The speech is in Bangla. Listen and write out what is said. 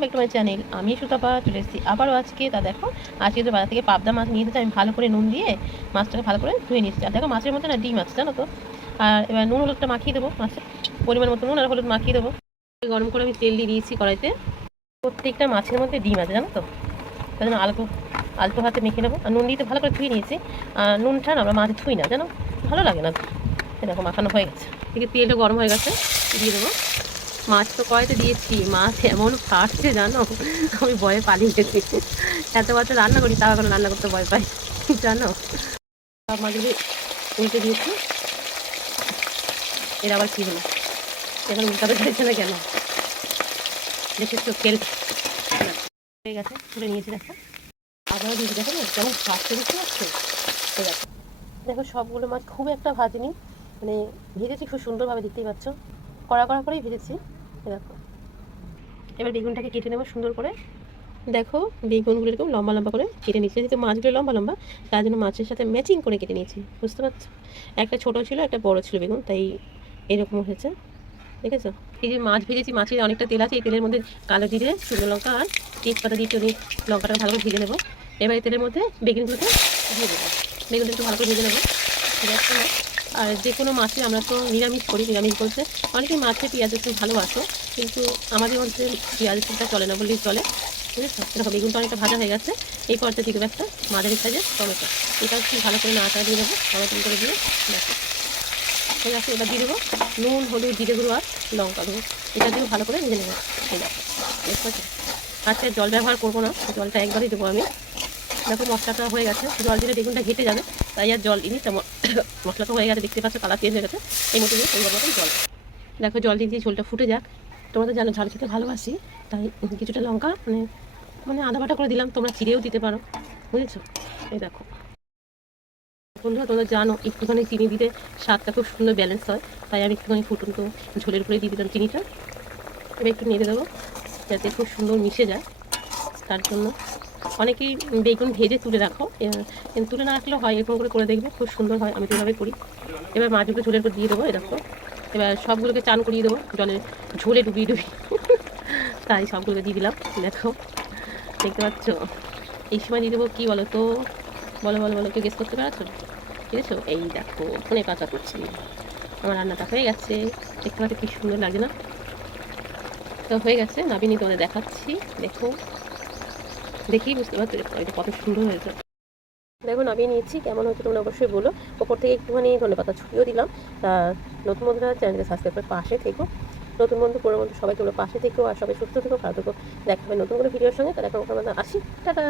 ব্যাক টু মাই চ্যানেল আমি সুতাপা, চলে এসেছি আবারও আজকে। তা দেখো, আজকে তো বাজার থেকে পাবদা মাছ নিয়ে আমি ভালো করে নুন দিয়ে মাছটাকে ভালো করে ধুয়ে নিচ্ছি আর দেখো, মাছের মধ্যে না ডিম আছে, জানো তো? আর এবার নুন, হলুদটা মাখিয়ে দেবো মাছের পরিমাণ মতো নুন আর হলুদ মাখিয়ে দেবো। গরম করে আমি তেল দিয়ে দিয়েছি কড়াইতে। প্রত্যেকটা মাছের মধ্যে ডিম আছে, জানো তো? তাই জন্য আলতো আলতো হাতে মেখে নেব। আর নুন দিয়ে তো ভালো করে ধুয়ে নিয়েছি। আর নুনটা না, আমরা মাছে ধুই না, জানো? ভালো লাগে না দেখো, মাখানো হয়ে গেছে। এদিকে তেলটা গরম হয়ে গেছে, দিয়ে দেবো। মাছ তো কড়াইতে দিয়েছি? মাছ এমন ফাটছে জানো? আমি ভয়ে পালিয়ে গেছি। এত বছর রান্না করি, তাও এখন রান্না করতে ভয় পাই, জানো? মাছগুলি উল্টে দিয়েছি। এর আবার কী হলো? এখন উল্টাতে চাইছে না কেন। দেখেছ তেল হয়ে গেছে, তুলে নিয়েছি দেখো। আবারও দিয়েছি, দেখো না কেমন ফাটছে বুঝতে পারছ এই দেখো দেখো সবগুলো মাছ খুব একটা ভাজিনি মানে ভেজেছি খুব সুন্দরভাবে, দেখতেই পাচ্ছ। কড়া কড়া করেই ভেজেছি দেখো। এবার বেগুনটাকে কেটে নেব সুন্দর করে। দেখো বেগুনগুলো এরকম লম্বা লম্বা করে কেটে নিচ্ছি যেহেতু মাছগুলো লম্বা লম্বা, তার জন্য মাছের সাথে ম্যাচিং করে কেটে নিয়েছি। বুঝতে পারছ? একটা ছোট ছিল, একটা বড় ছিল বেগুন, তাই এরকম হয়েছে। দেখেছ? এই যে মাছ ভেজেছি, মাছের অনেকটা তেল আছে, এই তেলের মধ্যে কালো জিরে, শুকনো লঙ্কা আর তেজপাতা দিয়ে চলি লঙ্কাটা ভালো করে ভেজে নেব। এবার এই তেলের মধ্যে বেগুনগুলোকে দিয়ে দেবো। বেগুনটা একটু ভালো করে ভেজে নেব। ঠিক আছে? আর যে কোনো মাছে আমরা তো নিরামিষ করি, নিরামিষ বলতে অনেকেই মাছে পেঁয়াজ একটু ভালোবাসো, কিন্তু আমাদের মধ্যে পেঁয়াজ রসুনটা চলে না বললেই চলে, বুঝেছ? দেখো, বেগুনটা অনেকটা ভাজা হয়ে গেছে, এই পর্যায়ে দেবো একটা মাঝারি সাইজের টমেটো এটা একটু ভালো করে নাড়াটা দিয়ে দেবো, টমেটো করে দিয়ে দেখো হয়ে গেছে, এবার দিয়ে দেবো নুন, হলুদ, জিরে গুঁড়ো আর লঙ্কা দেবো এটা দিয়ে ভালো করে ভেজে নেব। দেখতে পাচ্ছ? আজকে জল ব্যবহার করব না, জলটা একবারই দেবো আমি। দেখো মশলাটা হয়ে গেছে। জল দিলে বেগুনটা ঘেটে যাবে, তাই আর জল তেমন মশলাটা হয়ে গেছে, দেখতে পাচ্ছ কালার চেঞ্জ হয়ে গেছে। এই মতো দিয়ে ওই মতন জল। দেখো, জল দিয়ে ঝোলটা ফুটে যাক। তোমরা তো জানো, ঝাল খেতে ভালোবাসি, তাই কিছুটা লঙ্কা মানে মানে আধা বাটা করে দিলাম, তোমরা চিড়েও দিতে পারো, বুঝেছ? এই দেখো। বন্ধুরা, তোমরা জানো, একটুখানি চিনি দিতে স্বাদটা খুব সুন্দর ব্যালেন্স হয়, তাই আমি একটুখানি ফুটন্ত ঝোলের উপরে দিয়ে দিলাম চিনিটা। এবার একটু নেড়ে দেবো, যাতে খুব সুন্দর মিশে যায়, তার জন্য অনেকেই বেগুন ভেজে তুলে রাখো। তুলে না রাখলেও হয়, এরকম করে করে দেখবে, খুব সুন্দর হয়, আমি তো এভাবে করি। এবার মাছগুলো ঝোলের উপর দিয়ে দেবো, এরকম। এবার সবগুলোকে চান করিয়ে দেবো, জলে ঝোলে ডুবিয়ে ডুবিয়ে। তাই সবগুলোকে দিয়ে দিলাম, দেখো, দেখতে পাচ্ছ? এই সময় দিয়ে দেবো কী বলো তো বলো বলো বলো, কেউ গেস করতে পারছ? বুঝেছ এই দেখো, ফোনে কাঁচা করছি আমার রান্নাটা হয়ে গেছে, দেখতে পাচ্ছ কী সুন্দর লাগে না? তো হয়ে গেছে, নাবিনী তোমাদের দেখাচ্ছি, দেখো। দেখেই বুঝতে পারছ, এটা কত সুন্দর হয়েছে। দেখো নামিয়ে নিয়েছি, কেমন হয়েছে তোমরা অবশ্যই বলো। ওপর থেকে একটুখানি ধনে পাতা ছুটিও দিলাম। তা, নতুন বন্ধুরা চ্যানেলকে সাবস্ক্রাইব করে পাশে থেকো। নতুন বন্ধু পুরো বন্ধু, সবাই তোমরা পাশে থেকো, আর সবাই সুস্থ থেকো, ভালো থেকো। দেখা হবে নতুন কোনো ভিডিওর সঙ্গে তাহলে এখন আমরা আসি। টাটা!